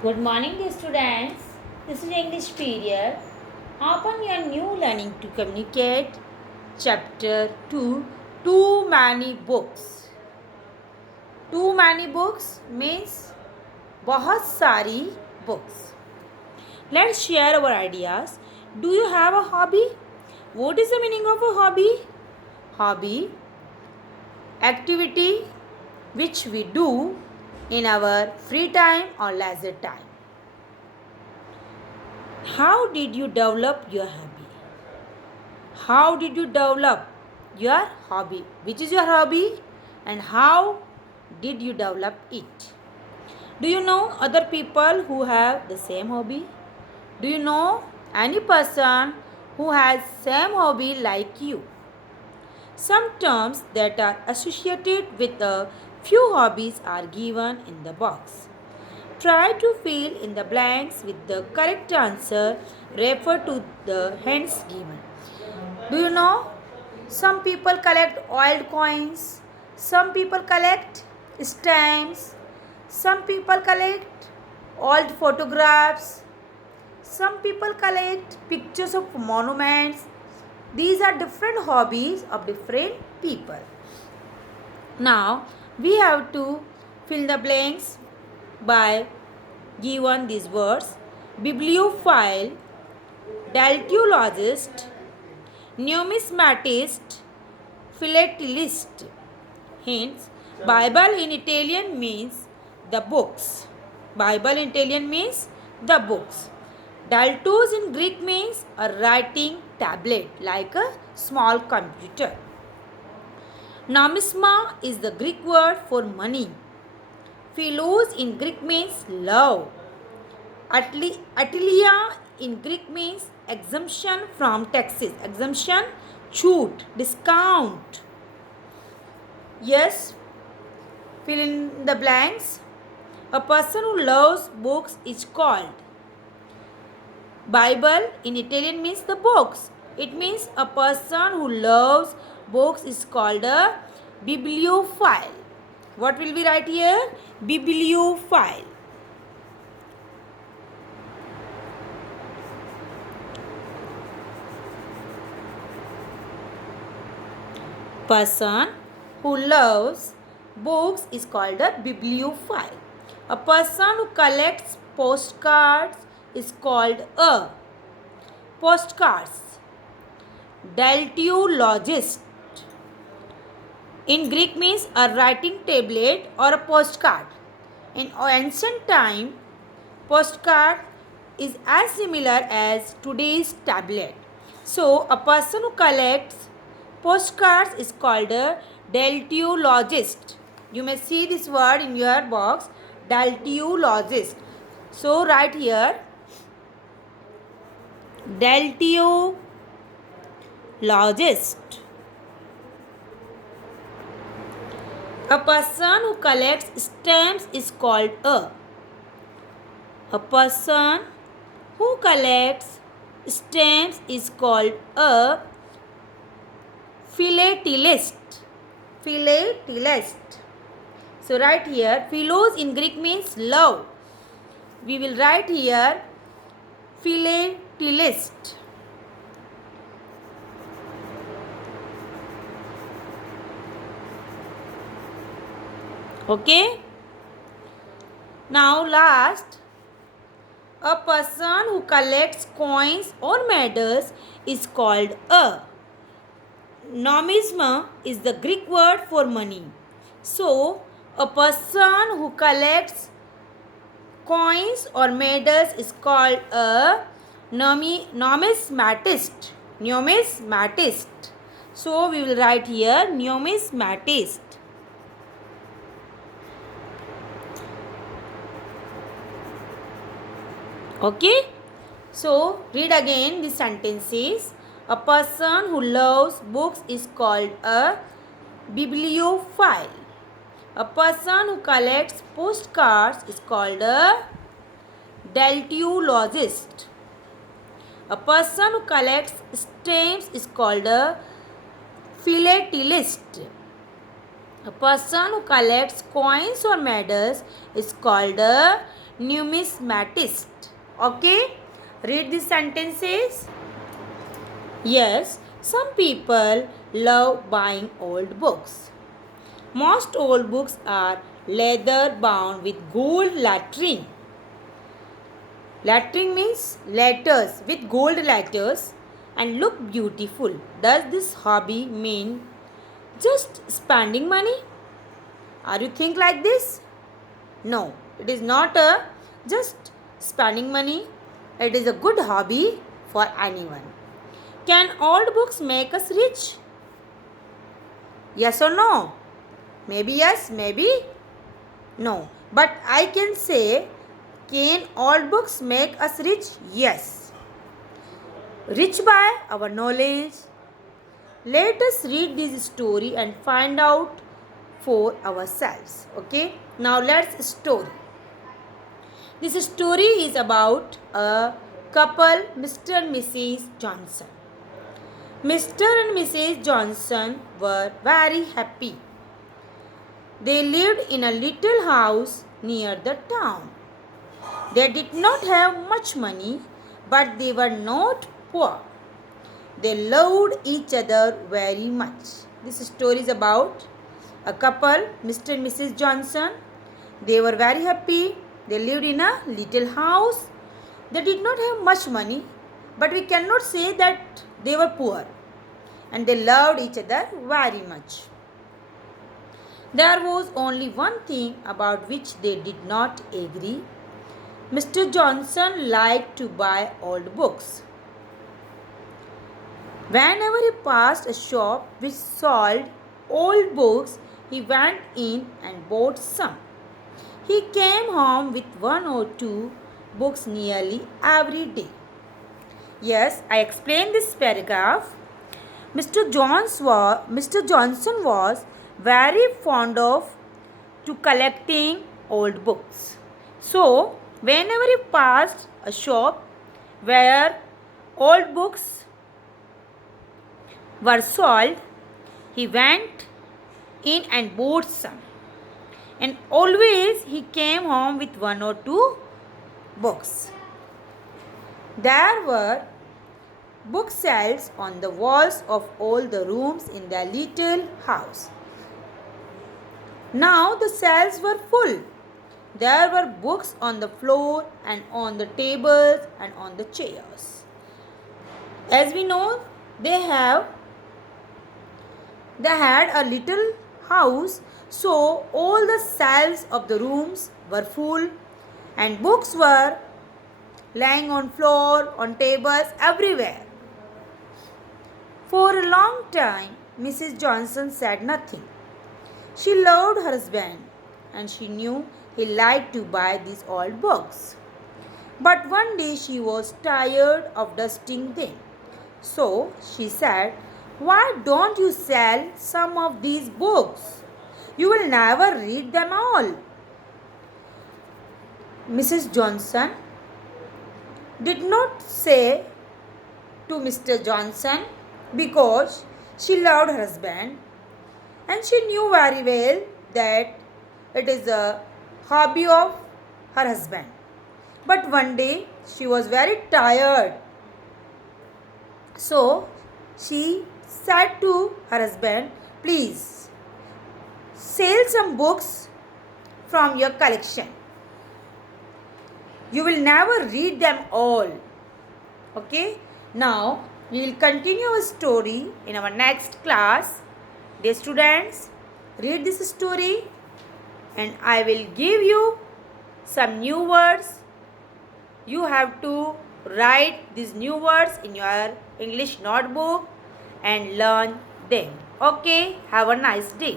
Good morning, dear students. This is English period. Open your new learning to communicate. Chapter 2. Too many books. Too many books means बहुत सारी books. Let's share our ideas. Do you have a hobby? What is the meaning of a hobby? Hobby, activity which we do in our free time or leisure time. How did you develop your hobby? How did you develop your hobby? Which is your hobby and how did you develop it? Do you know other people who have the same hobby? Do you know any person who has same hobby like you? Some terms that are associated with a few hobbies are given in the box. Try to fill in the blanks with the correct answer. Refer to the hints given. Do you know? Some people collect old coins. Some people collect stamps. Some people collect old photographs. Some people collect pictures of monuments. These are different hobbies of different people. Now we have to fill the blanks by given these words: bibliophile, daltologist, numismatist, philatelist. Hints: Bible in Italian means the books. Bible in Italian means the books. Daltos in Greek means a writing tablet like a small computer. Nomisma is the Greek word for money. Philos in Greek means love. Atelia in Greek means exemption from taxes. Exemption, छूट, discount. Yes, fill in the blanks. A person who loves books is called. Bible in Italian means the books. It means a person who loves books is called a bibliophile. What will we write here? Bibliophile. Person who loves books is called a bibliophile. A person who collects postcards is called a postcards. Daltologist in Greek means a writing tablet or a postcard. In ancient time, postcard is as similar as today's tablet. So, a person who collects postcards is called a daltologist. You may see this word in your box, daltologist. So, write here daltologist. A person who collects stamps is called a person who collects stamps is called a philatelist. Philatelist. So write here, philos in Greek means love. We will write here philatelist. Okay. Now last, a person who collects coins or medals is called a nomisma is the Greek word for money. So, a person who collects coins or medals is called a numismatist. Numismatist. So, we will write here numismatist. Okay. So, read again the sentences. A person who loves books is called a bibliophile. A person who collects postcards is called a daltologist. A person who collects stamps is called a philatelist. A person who collects coins or medals is called a numismatist. Okay, read these sentences. Yes, some people love buying old books. Most old books are leather bound with gold lettering. Lettering means letters with gold letters and look beautiful. Does this hobby mean just spending money? Are you think like this? No, it is not a just spending money. It is a good hobby for anyone. Can old books make us rich? Yes or no? Maybe yes, maybe no. But I can say, can old books make us rich? Yes. Rich by our knowledge. Let us read this story and find out for ourselves. Okay. Now let's story. This story is about a couple, Mr. and Mrs. Johnson. Mr. and Mrs. Johnson were very happy. They lived in a little house near the town. They did not have much money, but they were not poor. They loved each other very much. This story is about a couple, Mr. and Mrs. Johnson. They were very happy. They lived in a little house. They did not have much money, but we cannot say that they were poor. And they loved each other very much. There was only one thing about which they did not agree. Mr. Johnson liked to buy old books. Whenever he passed a shop which sold old books, he went in and bought some. He came home with one or two books nearly every day. Yes, I explained this paragraph. Mr. Johnson was very fond of to collecting old books. So, whenever he passed a shop where old books were sold, he went in and bought some. And always he came home with one or two books. There were bookshelves on the walls of all the rooms in their little house. Now the shelves were full. There were books on the floor and on the tables and on the chairs. As we know, they had a little house, so all the shelves of the rooms were full and books were lying on floor, on tables, everywhere. For a long time, Mrs. Johnson said nothing. She loved her husband and she knew he liked to buy these old books. But one day she was tired of dusting them. So she said, "Why don't you sell some of these books? You will never read them all." Mrs. Johnson did not say to Mr. Johnson because she loved her husband and she knew very well that it is a hobby of her husband. But one day she was very tired. So she said to her husband, "Please sell some books from your collection. You will never read them all." Okay, now we will continue our story in our next class. Dear students, read this story and I will give you some new words. You have to write these new words in your English notebook and learn them. Okay, have a nice day.